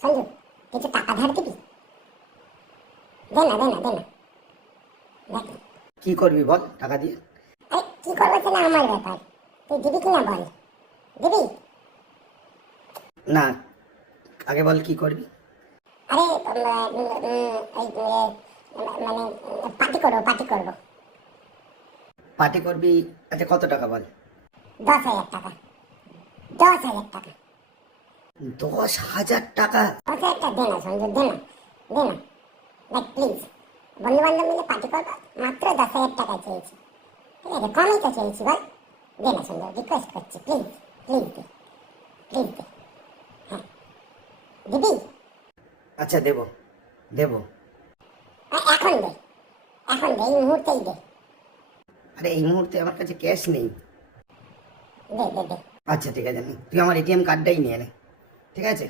সঞ্জু কিছু টাকা ধার দিবি? দে না দেখ। কি করবি বল টাকা দিয়ে? আরে কি করবো সেটা আমার ব্যাপার, তুই দিবি কিনা বল। দিবি? না, আগে বল কি করবি। আরে মানে পার্টি করবো। পার্টি করবি? আচ্ছা কত টাকা বল। 10,000 টাকা। 10,000 টাকা। 10,000 টাকা? 10,000 টাকা দে না সঞ্জু, দে না দেখ প্লিজ, বন্ধু বান্ধব মিলে পার্টি করবো, মাত্র 10,000 টাকা চেয়েছি, ঠিক আছে? কমই তো চেয়েছি বল, দে না সঞ্জু, রিকোয়েস্ট করছি, প্লিজ দে, প্লিজ দে। হ্যাঁ দিবি? আচ্ছা দেবো দেবো। এখন দে, এই মুহূর্তেই দে। আরে এই মুহূর্তে আমার কাছে ক্যাশ নেই। দে। আচ্ছা ঠিক আছে, তুই আমার এটিএম কার্ডটাই নিয়ে নে, ঠিক আছে?